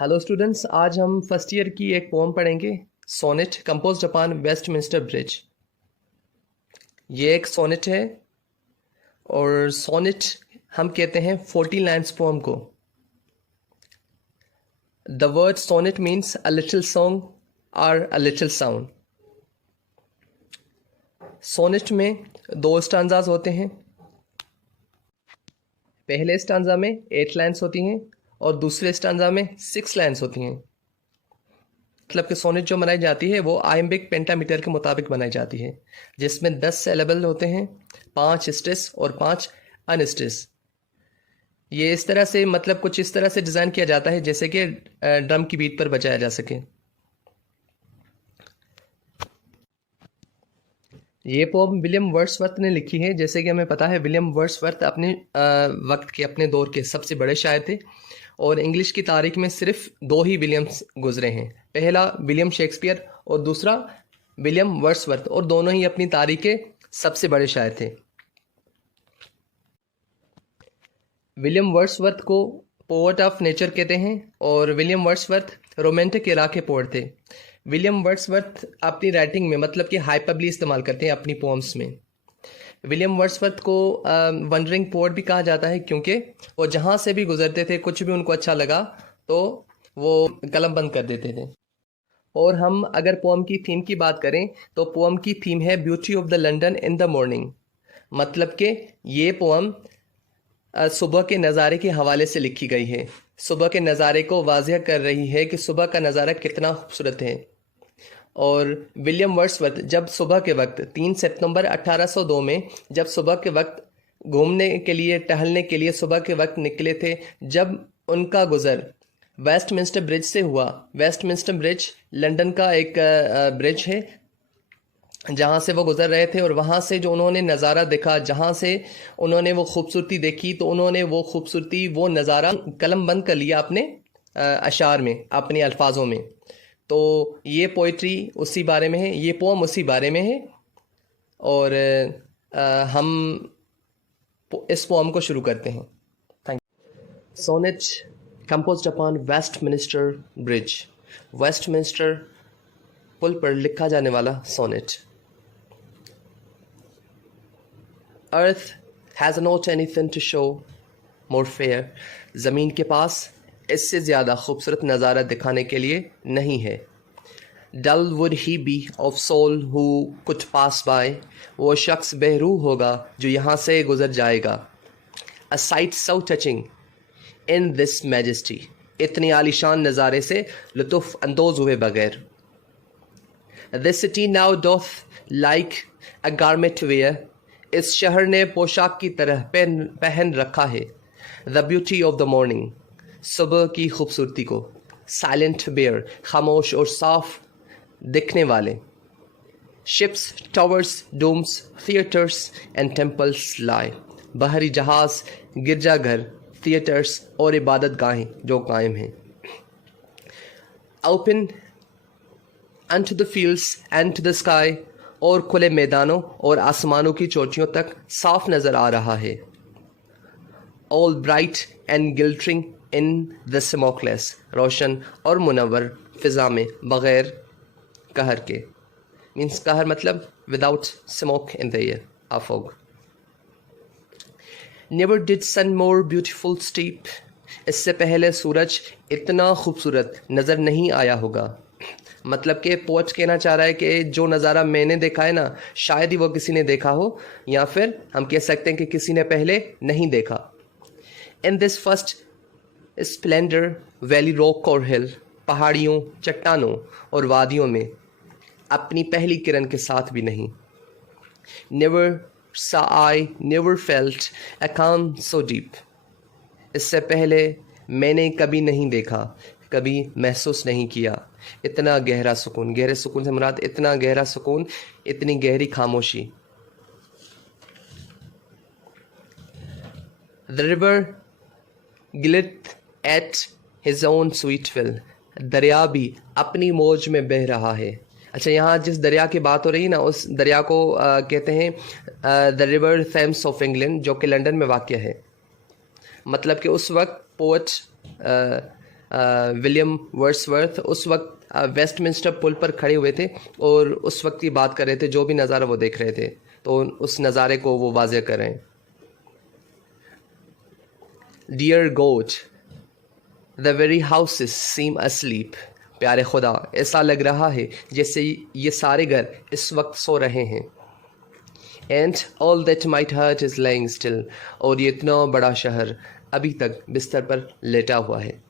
Hello students, आज हम first year की एक पोम पढ़ेंगे, sonnet composed upon Westminster Bridge. ये एक सोनेट है और सोनेट हम कहते हैं 14 लाइन्स पोम को। The word sonnet means a little song और अ लिटिल साउंड। सोनेट में 2 स्टांजाज होते हैं। पहले स्टांजा में 8 लाइन्स होती हैं और दूसरे स्टांजा में 6 लाइन्स होती हैं। मतलब कि सोनेट जो बनाई जाती है वो आयम्बिक पेंटामीटर के मुताबिक बनाई जाती है, जिसमें 10 सिलेबल होते हैं, 5 स्ट्रेस और 5 अनस्ट्रेस। ये इस तरह से मतलब कुछ इस तरह से डिज़ाइन किया जाता है जैसे कि ड्रम की बीट पर बजाया जा सके। ये पोम विलियम वर्ड्सवर्थ ने लिखी है। जैसे कि हमें पता है विलियम वर्ड्सवर्थ अपने वक्त के, अपने दौर के सबसे बड़े शायर थे और इंग्लिश की तारीख में सिर्फ 2 ही विलियम्स गुजरे हैं। पहला विलियम शेक्सपियर और दूसरा विलियम वर्ड्सवर्थ, और दोनों ही अपनी तारीख के सबसे बड़े शायर थे। विलियम वर्ड्सवर्थ को पोएट ऑफ नेचर कहते हैं और विलियम वर्ड्सवर्थ रोमांटिक एरा के पोएट थे। विलियम वर्ड्सवर्थ अपनी राइटिंग में मतलब कि हाइपरबली इस्तेमाल करते हैं अपनी पोम्स में। विलियम वर्ड्सवर्थ को वंडरिंग पोएट भी कहा जाता है, क्योंकि वो जहाँ से भी गुजरते थे, कुछ भी उनको अच्छा लगा तो वो कलम बंद कर देते थे। और हम अगर पोम की थीम की बात करें तो पोम की थीम है beauty of the London in the morning. मतलब कि ये पोम सुबह के नज़ारे के हवाले से लिखी गई है। सुबह के नज़ारे को वाज़ह कर रही है कि सुबह का नज़ारा कितना खूबसूरत है। और विलियम वर्ड्सवर्थ जब सुबह के वक्त 3 सितंबर 1802 में जब सुबह के वक्त घूमने के लिए, टहलने के लिए सुबह के वक्त निकले थे, जब उनका गुज़र वेस्टमिंस्टर ब्रिज से हुआ। वेस्टमिंस्टर ब्रिज लंदन का एक ब्रिज है जहाँ से वो गुज़र रहे थे, और वहाँ से जो उन्होंने नज़ारा देखा, जहाँ से उन्होंने वो खूबसूरती देखी, तो उन्होंने वो खूबसूरती, वो नज़ारा कलम बंद कर लिया अपने अशार में, अपने अल्फाजों में। तो ये पोइट्री उसी बारे में है, ये पोम उसी बारे में है। और हम इस पोम को शुरू करते हैं। Thank you. Sonnet composed upon Westminster bridge. Westminster पुल पर लिखा जाने वाला sonnet. Earth has not anything to show more fair. ज़मीन के पास इससे ज़्यादा खूबसूरत नज़ारा दिखाने के लिए नहीं है। Dull would he be of soul who could pass by. वो शख्स बेहरूह होगा जो यहाँ से गुजर जाएगा। A sight so touching in this majesty. इतनी आलीशान नज़ारे से लुत्फ़ अंदोज़ हुए बगैर। This city now doth like a garment wear. इस शहर ने पोशाक की तरह पहन रखा है the beauty of the morning, सुबह की खूबसूरती को। साइलेंट बेयर, खामोश और साफ दिखने वाले। Ships, towers, domes, theatres and temples lie. बहरी जहाज, गिरजाघर, थिएटर्स और इबादत गाहें जो कायम हैं। Open unto the fields and to the sky। और खुले मैदानों और आसमानों की चोटियों तक साफ नज़र आ रहा है। All bright and glittering in the smokeless। रोशन और मुनव्वर फ़िज़ा में बग़ैर कहर के। मीन्स कहर मतलब without smoke in the air, a fog। Never did sun more beautiful steep। इससे पहले सूरज इतना खूबसूरत नज़र नहीं आया होगा। मतलब कि पोएट कहना चाह रहा है कि जो नज़ारा मैंने देखा है ना, शायद ही वो किसी ने देखा हो, या फिर हम कह सकते हैं कि किसी ने पहले नहीं देखा। In this first Splendor valley, rock और हिल। पहाड़ियों, चट्टानों और वादियों में अपनी पहली किरण के साथ भी नहीं। नेवर सा आई, नेवर फेल्ट अ काम सो डीप। इससे पहले मैंने कभी नहीं देखा, कभी महसूस नहीं किया इतना गहरा सुकून। गहरे सुकून से मुराद इतना गहरा सुकून, इतनी गहरी खामोशी। The river glideth at his own sweet will. दरिया भी अपनी मौज में बह रहा है। अच्छा, यहाँ जिस दरिया की बात हो रही है ना, उस दरिया को कहते हैं the river Thames of England, जो कि लंदन में वाक़ है। मतलब कि उस वक्त पोएट विलियम वर्ड्सवर्थ उस वक्त वेस्टमिंस्टर पुल पर खड़े हुए थे और उस वक्त की बात कर रहे थे, जो भी नज़ारा वो देख रहे थे, तो उस नज़ारे को वो वाज़े कर रहे हैं। Dear God, the very houses seem asleep. प्यारे खुदा, ऐसा लग रहा है जैसे ये सारे घर इस वक्त सो रहे हैं। And all that mighty heart is lying still. और ये इतना बड़ा शहर अभी तक बिस्तर पर लेटा हुआ है।